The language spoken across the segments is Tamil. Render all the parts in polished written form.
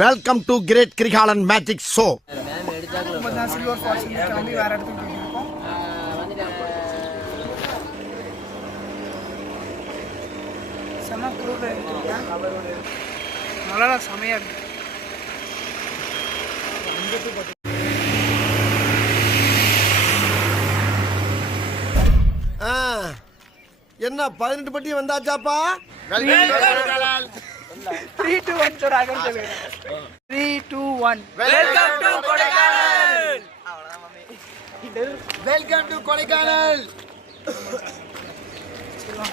Welcome to great Kirikalan magic show. Silver falls கிளம்பி வேற இடத்துக்கு போயிருக்கோம். செம்ம குளிர் நல்லா செமையா இருக்கு. என்ன 18 பட்டி வந்தாச்சாப்பா? 3 2 1 சொல்றாங்க. 3 2 1 welcome to Kodaikanal. Welcome to Kodaikanal.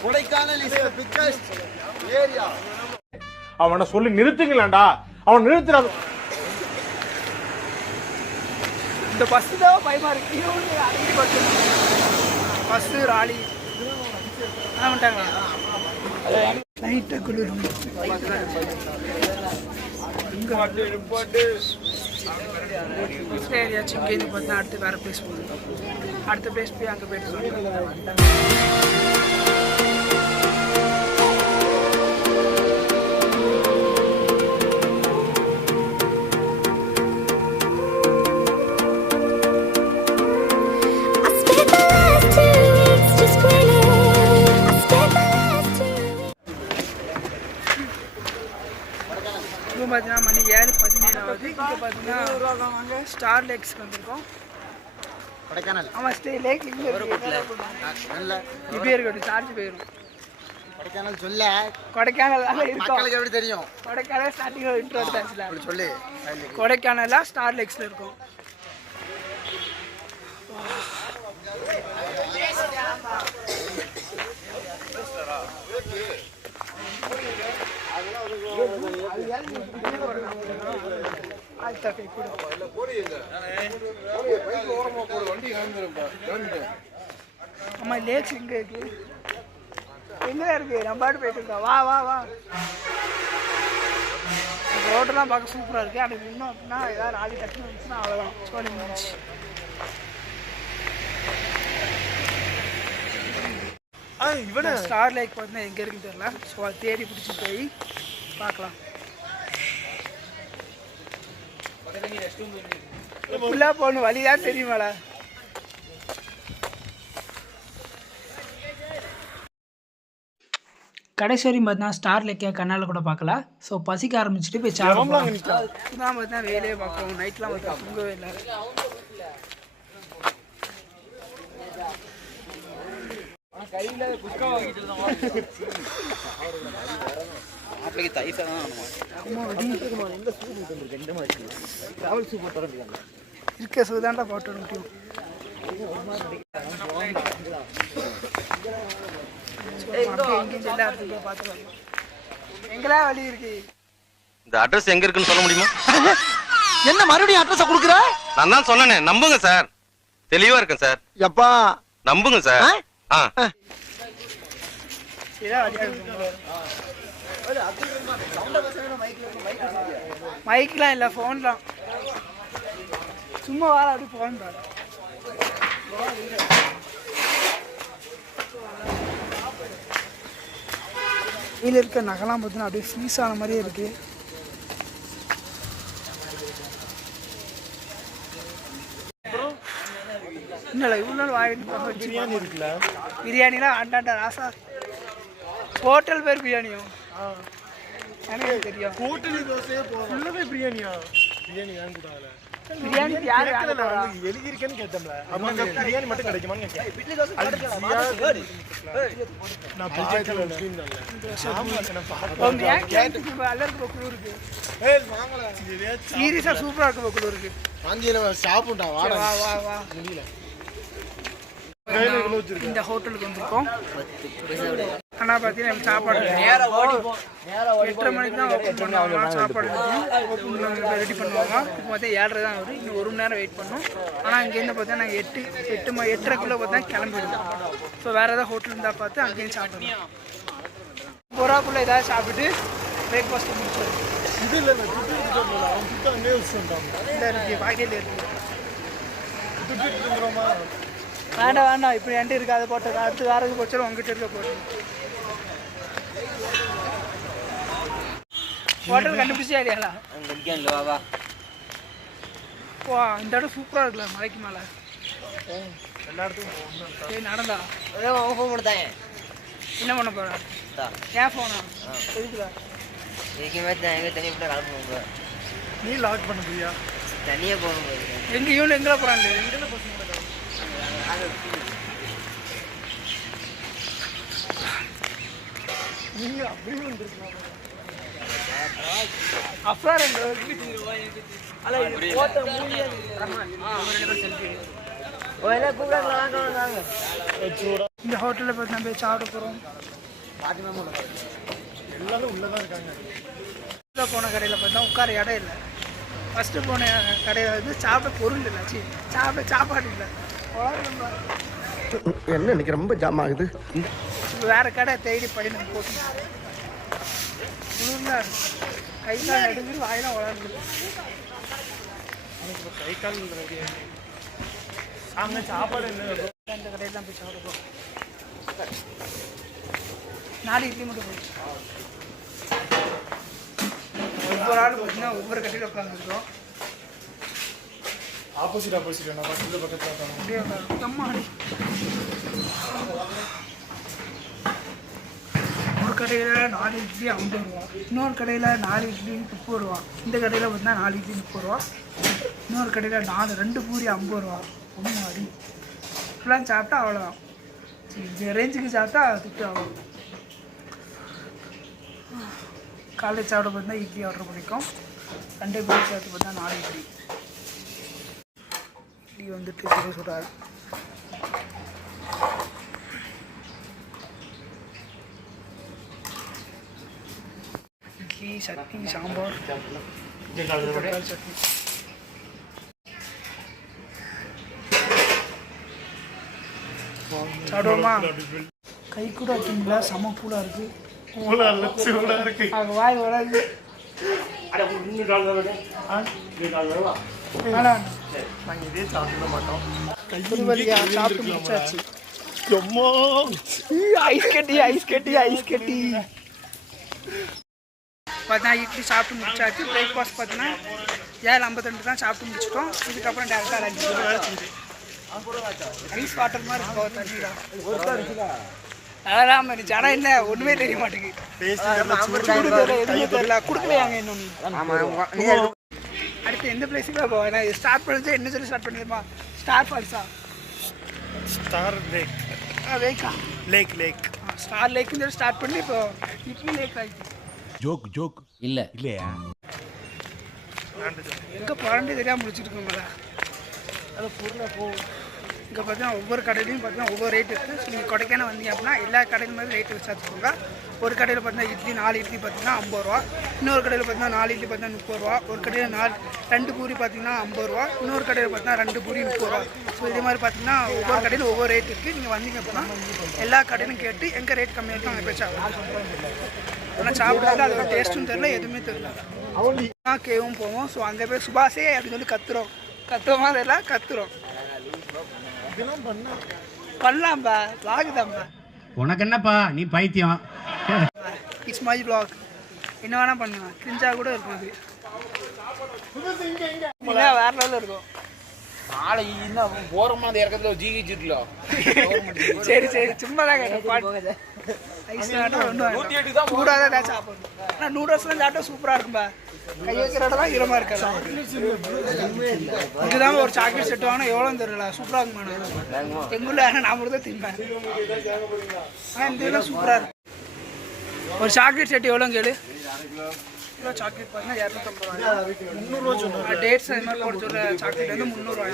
Kodaikanal is the biggest area. அவனை சொல்லி நிறுத்துங்களேன்டா. அவன் நிறுத்துறான். இந்த பஸ் தான் பயமா இருக்கு. அடிக்கடி பஸ் ராலி வந்துட்டாங்க. லைட்டா குளிர் ஏரியாச்சு. இங்கே பார்த்தா அடுத்து வேற பிளேஸ் போகணும். அடுத்த பிளேஸ் போய் அங்கே போயிட்டு பார்த்தீங்கன்னா மணி 7:17 இங்கே பார்த்தீங்கன்னா ஸ்டார் லேக்ஸ்க்கு வந்திருக்கோம். கொடைக்கானல். ஆமாம், ஸ்டே லேக் இங்கே இப்படியே இருக்கட்டும், சார்ஜ் போயிடும். கொடைக்கானல் சொல்ல கொடைக்கானல் மக்களுக்கு எப்படி தெரியும்? கொடைக்கானல் ஸ்டார்டிங்கில் இன்ட்ரோ எடுத்தாச்சுல சொல்லு. கொடைக்கானலில் ஸ்டார் லேக்ஸில் இருக்கும். ஆமா, லேக்ஸ் எங்க இருக்கு? எங்க இருக்கு? நம்ம பாட்டு போயிட்டு இருக்கோம். வா வா வா. ரோட்டெல்லாம் பார்க்க சூப்பரா இருக்கு. அது இன்னும் அப்படின்னா ஏதாவது ஆடி டக்குன்னு வந்துச்சுன்னா அவ்வளோதான், சோழி முடிச்சு. ஸ்டார் லேக் பார்த்தீங்கன்னா எங்கே இருக்குன்னு தெரியல. ஸோ அதை தேடி பிடிச்சி போய் பார்க்கலாம். ஃபுல்லாக போகணும், வழிதான் தெரியுமாடா. கடைசி வரையும் பார்த்தீங்கன்னா ஸ்டார் லேக்கை கண்ணால் கூட பார்க்கல. ஸோ பசிக்க ஆரம்பிச்சுட்டு போய் சாப்பிடலாம். தான் பார்த்தீங்கன்னா வேலையே பார்க்கணும். நைட்லாம் பார்த்தா தூங்கவே இல்லை. கையில் புஷ்கா வாங்கிட்டு இருக்க சுதாண்டா போட்டு முடியும். எங்கெல்லாம் வழி இருக்கு? இந்த அட்ரஸ் எங்க இருக்குன்னு சொல்ல முடியுமா? என்ன மறுபடியும் அட்ரஸ் கொடுக்குற? நான் தான் சொன்னேனே, நம்புங்க சார். தெளிவா இருக்கேன் சார். எப்பா நம்புங்க சார். மைக்லாம் இல்லை, ஃபோன் தான். சும்மா வாழ அப்படி ஃபோன் தான். கீழே இருக்க நகைலாம் பார்த்தீங்கன்னா அப்படியே ஃப்ரீஸ் ஆன மாதிரியே இருக்கு. இல்லை இவ்வளோ நாள் வாங்கிட்டு பிரியாணி இருக்குல்ல, பிரியாணிலாம் அண்டாண்டா ராசா ஹோட்டல் பேர் பிரியாணியும் எனக்கு தெரியும். ஹோட்டல் தோசையே போதும். பிரியாணியா? பிரியாணி வாங்க கூடாதுல. பிரியாணி யார் எழுதி இருக்கேன்னு கேட்டோம்ல. அவங்க பிரியாணி மட்டும் கிடைக்குமான்னு கேட்டேன். நான் பஜேட்ல முஸ்லீம் தான். ஆமா கேட்டு எல்லாருக்கும் குளூருக்கு. ஏய் வாங்கல. சீரியஸா சூப்பரா இருக்கு குளூருக்கு. வாங்கில சாப்பிட்டா வாடா. வா வா வா. முடியல. இந்த ஹோட்டலுக்கு வந்திருக்கோம். ஆனால் பார்த்தீங்கன்னா சாப்பாடு 8:30 மணிக்கு தான் ஓப்பன் பண்ணுவாங்க. சாப்பாடு ரெடி பண்ணுவாங்க. இப்போ பார்த்தா 7:30 தான் வரும். இன்னும் 1 மணி நேரம் வெயிட் பண்ணோம். ஆனால் இங்கேருந்து பார்த்தா நாங்கள் 8:30 பார்த்தா கிளம்பிடுவோம். ஸோ வேறு ஏதாவது ஹோட்டல் இருந்தால் பார்த்து அங்கேயும் சாப்பிடுவோம். பொறாக்குள்ளே ஏதாவது சாப்பிட்டு பிரேக்ஃபாஸ்ட் முடிச்சிடும். இது இல்லை இருக்கு பாக்கெட்டில் இருக்குது. வேண்டாம் வேண்டாம், இப்படி என்கிட்ட இருக்காது போட்டது. அடுத்து வேறு போச்சாலும் உங்ககிட்ட இருக்க போட்டு. ஹோட்டல் கண்டுபிடிச்சே இல்லையா? வா இந்த இடம் சூப்பராக இருக்குல்ல மலைக்கு மேலே. எல்லா இடத்துக்கும் சரி நடந்தா என்ன பண்ண போற? ஏன் ஃபோனா எதுக்குல? நீ லாக் பண்ண போறியா? எங்க இவனு எங்கே போகிறாங்க? எங்கே நீங்க அப்படியே வந்துருக்கலாம். அப்புறம் இந்த ஹோட்டலில் போய் நம்ம சாப்பிட போகிறோம். எல்லாரும் உள்ளதான் இருக்காங்க. போன கடையில் பார்த்தா உட்கார இடம் இல்லை. ஃபஸ்ட்டு போன கடையில் வந்து சாப்பிட பொருள் இல்லை. சாப்பிட சாப்பாடு இல்லை. என்ன இன்னைக்கு ரொம்ப ஜாம் ஆகுது. வேற கடை தேடி பையனுக்கு போட்டு கை கால் எடுத்து வாயெல்லாம் வளர்ந்து கை கால் அங்கே சாப்பாடு என்ன? அந்த கடையில் தான் போய் சாப்பிட போகிறோம். 4 இட்லி மட்டும் போயிடுச்சு. ஒவ்வொரு ஆள் பார்த்தீங்கன்னா ஒவ்வொரு கடையில் உட்காந்துருக்கோம். ஆப்போசிட் நான் பக்கத்தில் அப்படியே அம்மா ஒரு கடையில் 4 இட்லி 50 ரூபா, இன்னொரு கடையில் 4 இட்லி 30 ரூபா, இந்த கடையில் பார்த்தீங்கன்னா 4 இட்லி 30 ரூபா, இன்னொரு கடையில் 2 பூரி 50 ரூபா. ஒன்றும் அடி இப்பெல்லாம் சாப்பிட்டா அவ்வளோதான். இந்த ரேஞ்சுக்கு சாப்பிட்டா திட்டு ஆகும். காலேஜ் சாப்பிட பார்த்தீங்கன்னா இட்லி ஆர்டர் பண்ணிக்கும். 2 பேர் சேர்த்து பார்த்தா 4 இட்லி. இட்லி வந்துட்டு சுட சுடாது. இட்லி சட்னி சாம்பார் சட்னி. சாப்பிடுவோமா? கை கூட வைக்கீங்களா? செம கூலாக இருக்குது. அது வாய் வராது. சாப்பிட்டு முடிச்சாச்சு. ஐஸ் கட்டி பார்த்தா இட்லி சாப்பிட்டு முடிச்சாச்சு. பிரேக்ஃபாஸ்ட் பார்த்தீங்கன்னா 7:52 தான் சாப்பிட்டு முடிச்சிட்டோம். இதுக்கப்புறம் டேரெக்டாக லஞ்ச். ஐஸ் வாட்டர் மாதிரி இருக்கும் தண்ணி. அதெல்லாம் மாதிரி ஜனம் என்ன ஒன்றுமே தெரிய மாட்டேங்குது. எதுவுமே தெரியல. கொடுக்கலையாங்க இன்னொன்று. அடுத்து எந்த பிளேஸுக்கு போவேன்? ஸ்டார்ட் பண்ணுறது என்ன சொல்லி ஸ்டார்ட் பண்ணிடுமா? ஸ்டார் ஃபால்ஸா? Star lake. லேக்கா? லேக் ஸ்டார் லேக்குன்னு சொல்லி ஸ்டார்ட் பண்ணி இப்போ இட்லி லேக் ஆகிடுச்சு. ஜோக் இல்லையா? எங்கே புரண்டு தெரியாமல் முடிச்சுருக்கோங்களா? அதை பொருளை போகும். இங்கே பார்த்தீங்கன்னா ஒவ்வொரு கடையிலையும் பார்த்தீங்கன்னா ஒவ்வொரு ரேட் இருக்குது. ஸோ நீங்கள் கொடைக்கானல் வந்தீங்க அப்படின்னா எல்லா கடையிலும் மாதிரி ரேட்டு விசாரிச்சுக்கோங்க. ஒரு கடையில் பார்த்தீங்கன்னா இட்லி 4 இட்லி பார்த்தீங்கன்னா 50 ரூபா, இன்னொரு கடையில் பார்த்தீங்கன்னா 4 இட்லி பார்த்தீங்கன்னா 30 ரூபா, ஒரு கடையில் 2 பூரி பார்த்தீங்கன்னா 50 ரூபா, இன்னொரு கடையில் பார்த்தீங்கன்னா 2 பூரி 30 ரூபா. ஸோ இதே மாதிரி பார்த்தீங்கன்னா ஒவ்வொரு கடையில் ஒவ்வொரு ரேட் இருக்குது. நீங்கள் வந்தீங்க அப்படின்னா எல்லா கடையிலும் கேட்டு எங்கே ரேட் கம்மியாக இருக்கும் அங்கே போய் சாப்பிடுவோம். ஆனால் சாப்பிடாது அதோட டேஸ்ட்டும் தெரில, எதுவுமே தெரில. கேவும் போவோம். ஸோ அங்கே போய் சுபாஷே அப்படின்னு சொல்லி கத்துவோமா? அதெல்லாம் கத்துறோம். பண்ணலாம்பா, vlog தான்பா. உனக்கு என்னப்பா, நீ பைத்தியம். It's my vlog. என்ன வேணா பண்ணுவேன். கிரிஞ்சா கூட இருக்கும். அது வேற லெவலில் இருக்கும். சரி சும்மா தான் கேட்டேன். சூடாக தான் சாப்பிடணும். ஆனால் நூடுல்ஸ்லாம் சாப்பிட்டா சூப்பராக இருக்கும்பா. கை வைக்கிற இடம்லாம் ஈரமாக இருக்காது. இதுதாங்க ஒரு சாக்லேட் செட் வாங்கினா எவ்வளோன்னு தெரியல. சூப்பராக இருக்குமா? எங்கள் ஊரில் ஆனால் நான் மட்டும் தான் திம்பேன். ஆனால் இந்த இதெல்லாம் சூப்பராக இருக்கும். ஒரு சாக்லேட் செட் எவ்வளோங்க கேளு? கிலோ சாக்லேட் பார்த்தீங்கன்னா 250 ரூபாய். டேட்ஸ் அது மாதிரி போட்டு சொல்ல சாக்லேட் வந்து 300 ரூபாய்.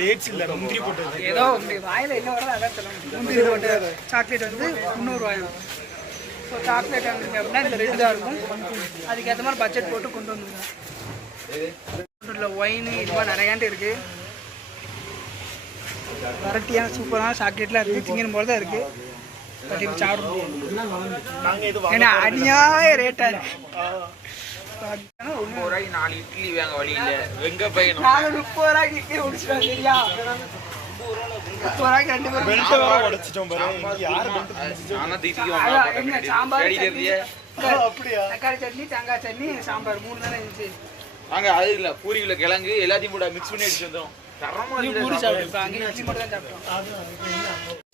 டேட்ஸ் இல்லை, முந்திரி போட்டது. ஏதோ வாயில் என்ன வர அதான் சொல்லுவாங்க. முந்திரி போட்டு சாக்லேட் வந்து 300 ரூபாய். ஸோ சாக்லேட் வாங்குறீங்க அப்படின்னா இந்த ரேட்டு தான் இருக்கும். அதுக்கேற்ற மாதிரி பட்ஜெட் போட்டு கொண்டு வந்துருங்க. இல்லை ஒயின் இது மாதிரி நிறையாண்டு இருக்குது. வெரைட்டியான சூப்பரான சாக்லேட்லாம் இருக்குது. திங்கிற போல தான் இருக்குது. பட் இப்போ சாப்பிட முடியாது. ஏன்னா அநியாய ரேட்டாக இருக்கு. 30 ரூபாய்க்கு 4 இட்லி வாங்க வழியில் எங்கே போயணும்? நாங்கள் 30 ரூபாய்க்கு இட்லி முடிச்சிட்டோம். சரியா? 30 ரூபாய்க்கு 2 பேரும் பெல்ட் வேற உடைச்சிட்டோம் பாரு. யார் பெல்ட்? ஆனால் திட்டிக்கு என்ன சாம்பார் அப்படியா? தக்காளி சட்னி தேங்காய் சட்னி சாம்பார் 3 தானே இருந்துச்சு. நாங்க அது இல்ல பூரியில கிழங்கு எல்லாத்தையும் கூட மிக்ஸ் பண்ணி அடிச்சு வந்தோம். தரமா நீ இருக்கு. பூரி சாப்பிட்டு அங்கே இட்லி மட்டும் தான் சாப்பிட்டோம்.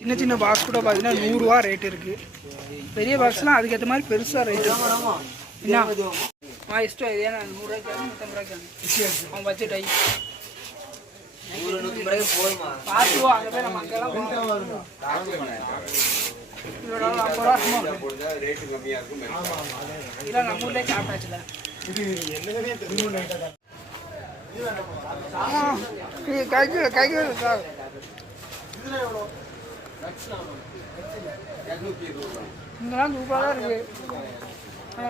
சின்ன சின்ன பாக்ஸ் கூட பார்த்தீங்கன்னா 100 ரூபா ரேட் இருக்கு. பெரிய பாக்ஸ்லாம் அதுக்கேற்ற மாதிரி பெருசாக ரேட் இருக்கு. என்ன இஷ்டம் இது ஏன்னா 100 ரூபாய்க்கு 150 ரூபாய்க்கு அவன் பட்ஜெட் ஆகி பார்த்துவோ அங்கே போய் நம்ம அங்கெல்லாம் இதோட 50 ரூபா இல்லை நம்ம ஊர்லேயே சாப்பிட்டாச்சுல. ஆமாம் கைக்கு சார் இங்கெல்லாம் சூப்பராக தான் இருக்கு.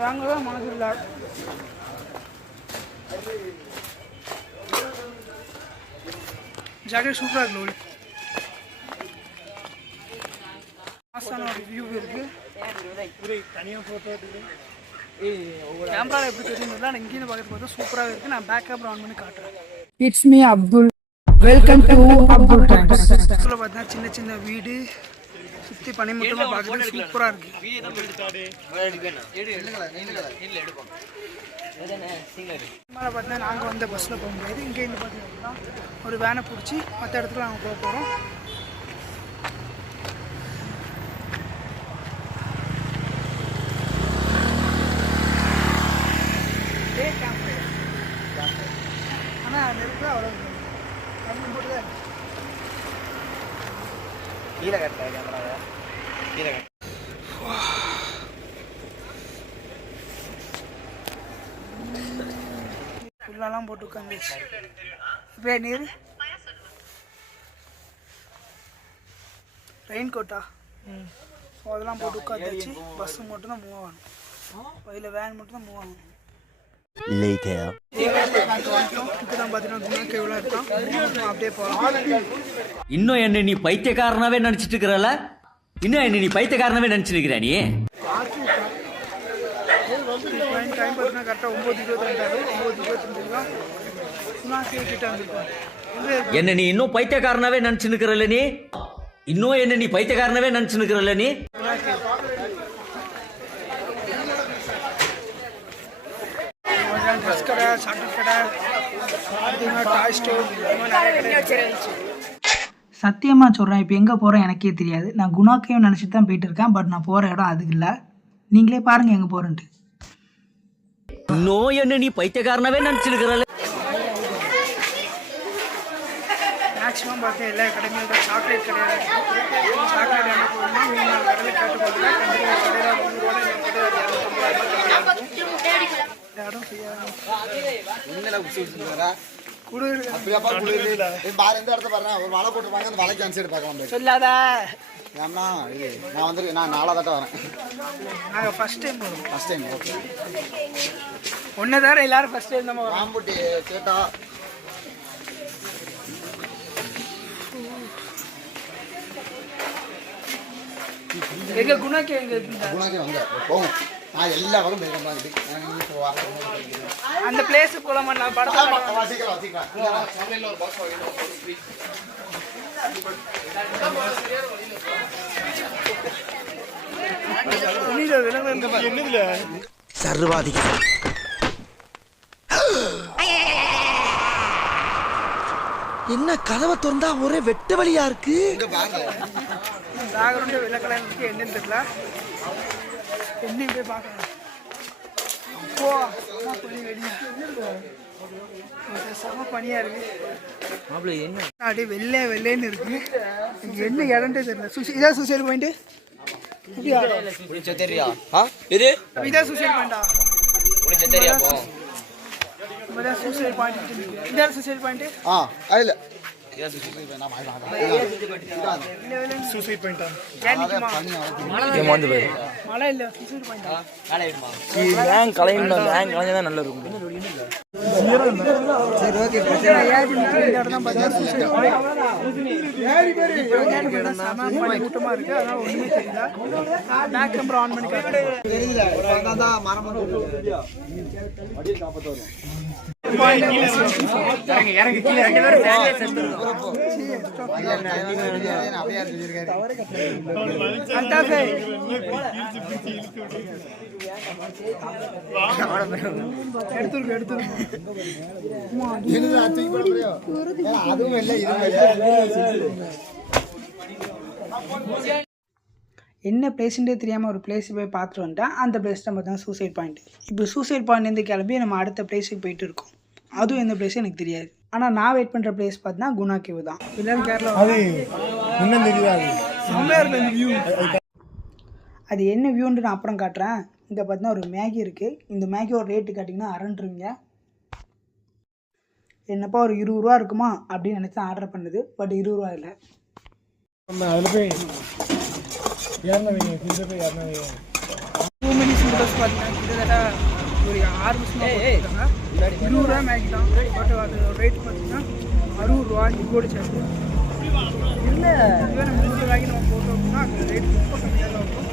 வாங்க தான் மனசு இல்லை. ஜாக்கெட் சூப்பராக இருக்கு. மாசான ஒரு வியூ இருக்கு. கேமராவில் எப்படி தெரியுதுன்னா இங்கேயும் பார்க்கறது பார்த்தா சூப்பராகவே இருக்கு. நான் பேக் கேமரா ஆன் பண்ணி காட்டுறேன். It's me Abdul. Welcome to Abdul times. இதில் பார்த்தீங்கன்னா சின்ன சின்ன வீடு சுற்றி பனிமூட்டமாக பார்க்குறது சூப்பராக இருக்கு. மேலே பார்த்தீங்கன்னா நாங்கள் வந்த பஸ்ஸில் போக முடியாது. இங்கேருந்து பார்த்தீங்கன்னா ஒரு வேனை பிடிச்சி மற்ற இடத்துல நாங்கள் போக போகிறோம். ஆனால் நெருப்பு அவ்வளோ கம்மி போட்டு தான் இருக்கு. கீழே கட்ட கேமராவை கீழே கட்ட ஃபுல்லாலாம் போட்டு உட்காந்துச்சு. இப்போ நீர் ரெயின் கோட்டா ஸோ அதெல்லாம் போட்டு உட்காந்துச்சு. பஸ்ஸு மட்டும் தான் மூவ் ஆகணும். வயலில் வேன் மட்டும் தான் மூவ் ஆகணும். இப்போதான் பார்த்தீங்கன்னா எவ்வளோ இருக்கான் அப்படியே போகலாம். இன்னும் என்ன நீ பைத்தியக்காரனாவே நினைச்சிட்டு இருக்கிறல? இன்னும் என்ன நீ பைத்தியக்காரனாவே நினைச்சிட்டு இருக்கிற நீ? டைம் பார்த்தீங்கன்னா கரெக்டாக 9:22 9:22 தான் கிட்ட வந்துருக்கோம். என்ன நீ இன்னும் பைத்தியக்காரனாவே நினைச்சு நிக்கிறல நீ? இன்னும் என்ன நீ பைத்தியக்காரனாவே நினைச்சு நிக்கிறல நீ? ட்ரெஸ் கடை, சட்டை கடை, டாய் ஸ்டோர், நிறைய கடை. சத்தியமாக சொல்கிறேன், இப்போ எங்கே போகிறேன் எனக்கே தெரியாது. நான் குணாக்கையும் நினச்சிட்டு தான் போயிட்டு இருக்கேன். பட் நான் போகிற இடம் அதுக்கு இல்லை. நீங்களே பாருங்கள் எங்கே போகிறேன்ட்டு. இன்னும் என்ன நீ பைத்தியக்காரனாவே நினைச்சு நிக்கிறல? மேக்ஸிமம் பார்த்தீங்கன்னா எல்லா கடையுமே சாக்லேட் கிடையாது. சாக்லேட் என்ன போகணும்னா 3-4 கடையில் கேட்டு போகல. கண்டிப்பாக கடையில் 100 ரூபா இடம் செய்யாது. சொல்லாத. நான் 4 வரேன். நாங்கள் ஃபர்ஸ்ட் டைம் போகிறோம். First time okay. ஒன்று தவிர எல்லாரும் ஃபர்ஸ்ட் டைம் தான் போகிறோம். ஆம்புட்டி கேட்டா எங்க குணாக்கே எங்க குணாக்கே வாங்க போவோம். நான் எல்லா பக்கம் போயிருக்கேன். அந்த பிளேஸ் போலாமா? நான் படத்தை வாசிக்கலாம் என்னதுல சர்வாதிகாரம். என்ன கதவை திறந்தா ஒரே வெட்ட வழியா இருக்கு. பேக்ரவுண்டே வெள்ளை கலர் இருக்கு. என்னன்னு தெரியல. என்னையும் போய் பார்க்கலாம். அப்போ செம பனியா இருக்கு. அப்படியே வெள்ளை வெள்ளைன்னு இருக்கு. என்ன இடம்ட்டே தெரியல. இதான் சூசைட் பாயிண்ட். இதான் சூசைட் பாயிண்டா? இதான் சூசைட் பாயிண்ட். இதான் சூசைட் பாயிண்ட். இல்ல சூசைட் பாயிண்டா? மழை இல்ல சூசைட் பாயிண்டா? நல்லா இருக்கும். சரி ஓகே. இந்த இடம் தான் பார்த்தீங்கன்னா சூசைட் பாயிண்ட். செம பனி கூட்டமா இருக்கு. அதனால ஒண்ணுமே தெரியல. பேக் கேமரா ஆன் பண்ணி காட்டுறேன். அதுவும் இல்லை என்ன பிளேஸ்ன்றே தெரியாமல் ஒரு பிளேஸுக்கு போய் பார்த்துட்டு வந்துட்டேன். அந்த பிளேஸ் நம்ம தான் சூசைட் பாயிண்ட். இப்போ சூசைட் பாயிண்ட்லேருந்து கிளம்பி நம்ம அடுத்த பிளேஸுக்கு போயிட்டு இருக்கோம். அதுவும் எந்த பிளேஸும் எனக்கு தெரியாது. ஆனால் நான் வெயிட் பண்ணுற பிளேஸ் பார்த்தீங்கன்னா குணா கேவ் தான். எல்லாரும் கேரளா அது இன்னும் தெரியாது. அது என்ன வியூன்னு நான் அப்புறம் காட்டுறேன். இங்கே பார்த்தீங்கன்னா ஒரு மேகி இருக்குது. இந்த மேகியோட ரேட்டு காட்டிங்கன்னா அரண்டுருங்க. என்னப்பா ஒரு 20 ரூபா இருக்குமா அப்படின்னு நினச்சி ஆர்டர் பண்ணுது. பட் 20 ரூபா இல்லை. நம்ம அதில் போய் ஏறின வைங்க, கிட்ட போய் ஏறின வைங்க. 2 மினிட்ஸ் நூடுல்ஸ் பார்த்தீங்கன்னா கிட்டத்தட்ட ஒரு 6 நிமிஷமாக 20 ரூபா மேகி தான். பட் அது ரேட் பார்த்தீங்கன்னா 60 ரூபா இங்கோடு சேர்த்து. இல்லை இதுவே நம்ம 30 ரூபாய்க்கு நம்ம போட்டோம் அப்படின்னா அந்த ரேட் ரொம்ப கம்மியாக தான் இருக்கும்.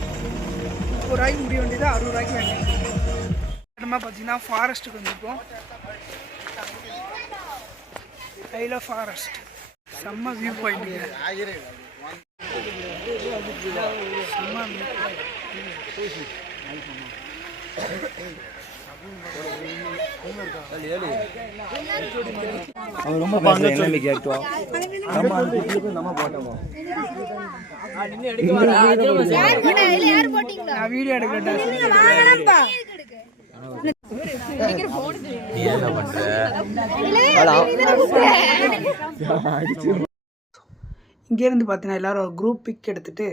30 ரூபாய்க்கு முடிய வேண்டியது 60 ரூபாய்க்கு வேண்டியது. இடமா பார்த்தீங்கன்னா ஃபாரஸ்ட்டுக்கு வந்துருக்கோம். கையில் ஃபாரஸ்ட் செம்ம வியூ பாயிண்ட்டுங்க. செம்ம வியூ நான் வீடியோ எடுக்கிறேன். இங்கேருந்து பார்த்தீங்கன்னா எல்லாரும் ஒரு குரூப் பிக் எடுத்துட்டு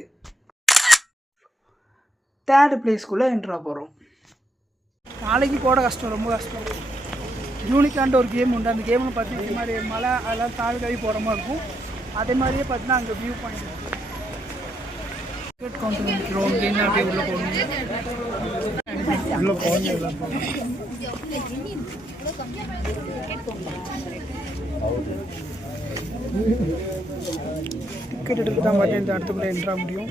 3rd பிளேஸ்க்குள்ளே என்ட்ரா போகிறோம். நாளைக்கு போட கஷ்டம், ரொம்ப கஷ்டம். யூனிக்கான்ட்டு ஒரு கேம் உண்டு. அந்த கேமில் பார்த்தீங்கன்னா இந்த மாதிரி மலை அதெல்லாம் தாவி போகிற மாதிரி இருக்கும். அதே மாதிரியே பார்த்தீங்கன்னா அங்கே வியூ பாயிண்ட் இருக்குது. டிக்கெட் கவுண்டர் நிற்கிறோம். கேம் அப்படியே உள்ளே போகணும். டிக்கெட் எடுத்து தான் பார்த்தீங்கன்னா இந்த இடத்துக்குள்ளே என்ட்ரா முடியும்.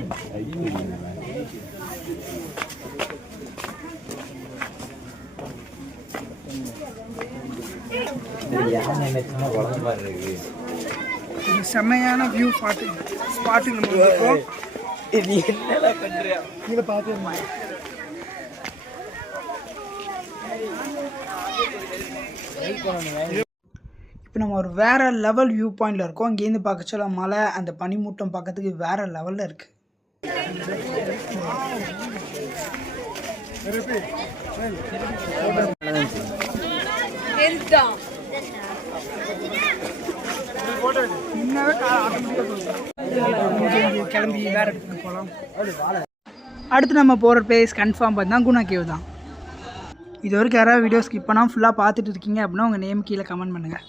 செம்மையான வியூ ஸ்பாட்டுக்கு நம்ம இருக்கோம். கீழே பார்த்து இப்போ நம்ம ஒரு வேறு லெவல் வியூ பாயிண்டில் இருக்கோம். இங்கேருந்து பார்க்க சொல்ல மலை அந்த பனிமூட்டம் பார்க்கறதுக்கு வேறு லெவலில் இருக்குது. கிளம்பி வேறு இடத்துக்கு போகலாம். அடுத்து நம்ம போகிற பிளேஸ் கன்ஃபார்ம் பார்த்தீங்கன்னா குணா கேவ் தான். இது வரைக்கும் யாராவது வீடியோ ஸ்கிப் பண்ணாமல் ஃபுல்லாக பார்த்துட்டு இருக்கீங்க அப்படின்னா உங்கள் நேம் கீழே கமெண்ட் பண்ணுங்கள்.